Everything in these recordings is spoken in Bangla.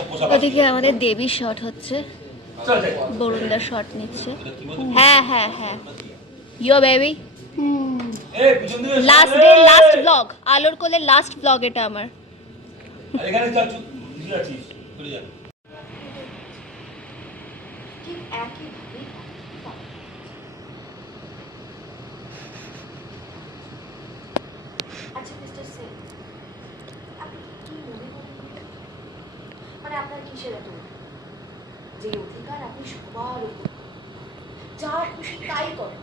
আচ্ছা ওদিকে আমাদের দেবী শট হচ্ছে। বরুণদা শট নিচ্ছে? হ্যাঁ হ্যাঁ হ্যাঁ। ইয়ো বেবি এই লাস্ট ডে লাস্ট ব্লগ আলোর কোলে লাস্ট ব্লগ এটা আমার। ঠিক একইভাবে আচ্ছা মিস্টার সেন আপনি কি মনে করেন আপনার কিসের এত যে অধিকার আপনি সবার যা খুশি তাই করেন।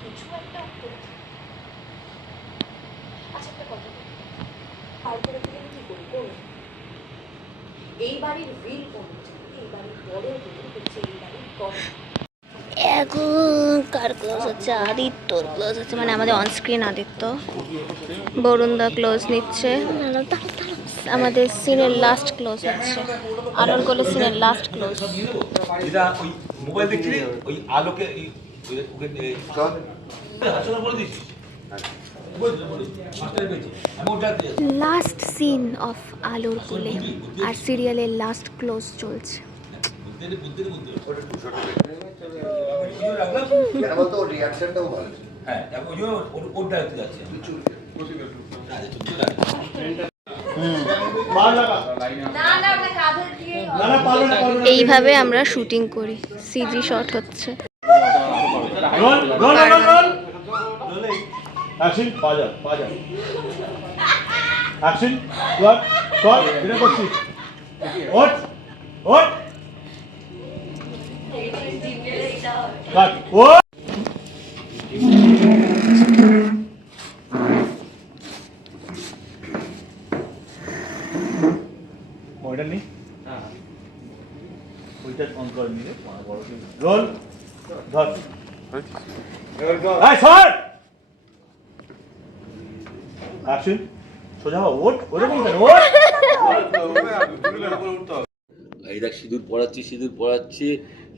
কিছু একটা আচ্ছা একটা কথা কি করি করুন এই বাড়ির এই বাড়ির বড় হচ্ছে এই বাড়ির কম এখন কার ক্লোজ হচ্ছে আদিত্যর ক্লোজ হচ্ছে মানে আমাদের অনস্ক্রিন আদিত্য। বরুণদা ক্লোজ নিচ্ছে। আমাদের সিনের লাস্ট ক্লোজ হচ্ছে। আলোর কোলে সিনের লাস্ট ক্লোজ এটা ওই মোবাইল দেখছিলি? ওই আলোকে। লাস্ট সিন অফ আলোর কোলে। আর সিরিয়ালের লাস্ট ক্লোজ চলছে। রাখলাম। কেন বলতো? ওর রিয়াকশনটাও ভালো হ্যাঁ, ওই জন্য ওর- ওর ডাইরেক্ট যাচ্ছে। আরে, চুপ করে রাখ। এইভাবে আমরা শুটিং করি। সিজি শট হচ্ছে। রোল অ্যাকশন বাজা বাজা অ্যাকশন কর কর এটা করছিস ওট ওট ও ওইটা নি ওইটা অন করে নিলে বড় রোল ধর এই স্যার অ্যাকশন সোজা ওট ওরকম কেন ওট দেখ সিঁদুর পড়াচ্ছে সিঁদুর পড়াচ্ছে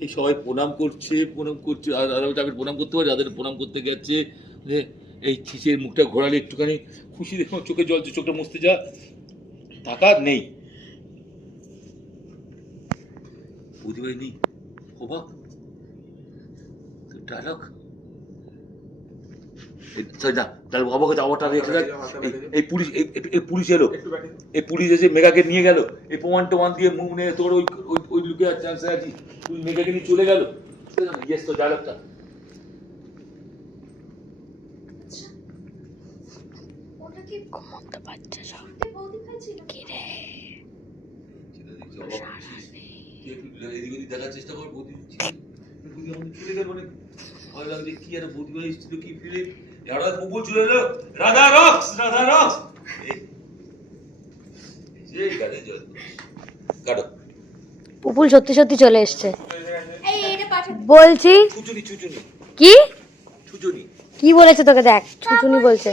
এই সবাই প্রণাম করছে প্রণাম করছে, আর আর প্রণাম করতে পারে যাদের প্রণাম করতে গেছে, যে এই ছিচের মুখটা ঘোরালে একটুখানি খুশি দেখো চোখে জল চোখটা মুছতে যা, টাকা নেই। বুঝতে নেই, অবাক। ডায়লগ। তাহলে অবাক আবারটা রেখে দেখ এই- পুলিশ এই এই- এই পুলিশ এলো। এই পুলিশ এসে মেগাকে নিয়ে গেল। এই প্রমাণ টমান দিয়ে মুখ নিয়ে তোর ওই ওই ওই লুকে আর চান্সে আছি। তুই মেগাকে নিয়ে চলে গেল। ইয়েস তো ডায়লগটা সব। দেখার চেষ্টা কর বৌদি। চলে গেল মানে ভয় লাগছে? কি আর বৌদি ভাই কি ফিরে? হঠাৎ কুকুর চলে এলো রাধা রক্স রাধা রক্স কাটো পুপুল সত্যি সত্যি চলে এসছে এই এটা পাঠা বলছি কি কি বলেছে তোকে দেখ ছুচুনি বলছে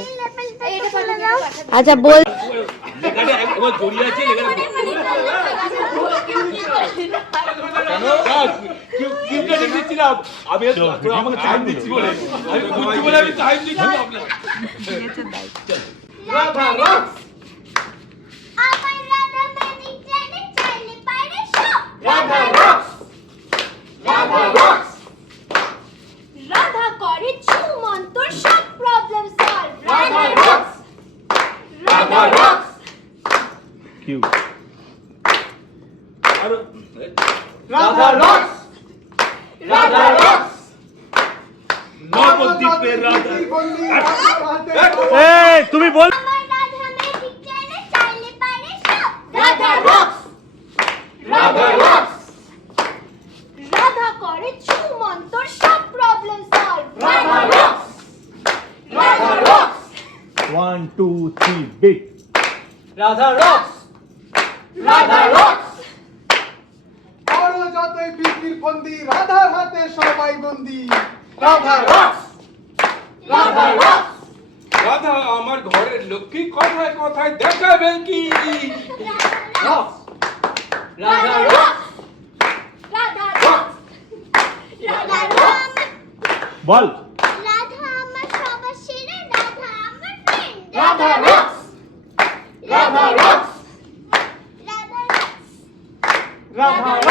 আচ্ছা বল জড়িয়ে আছে লেখাটা কেন আমি আমাকে টাইম দিচ্ছি বলে। আমি বুঝছি বলে আমি টাইম দিচ্ছি রাধা করে ছুমন্তর সব problem solve Radha rocks Radha. Rocks Q আর রাধা রক্স রাধা রক্স নবদ্বীপের রাধা এই তুমি বল আমার রাধা ম্যাজিক চ্যানেল চাইলে বাইরে সব রাধা রক্স রাধা রক্স রাধা করে ছুমন্তর সব problem solve Radha rocks Radha rocks one two three beat Radha rocks Radha rocks আরও যতই পৃথিবীর বন্দি রাধার হাতে সবাই বন্দি। রাধা রক্স রাধা রাধা আমার ঘরের লক্ষ্মী কথায় কথায় দেখাবেন কি? রাধা বল। রাধা আমার সবার সেরা রাধা আমার friend Radha rocks Radha rocks Radha rocks Radha rocks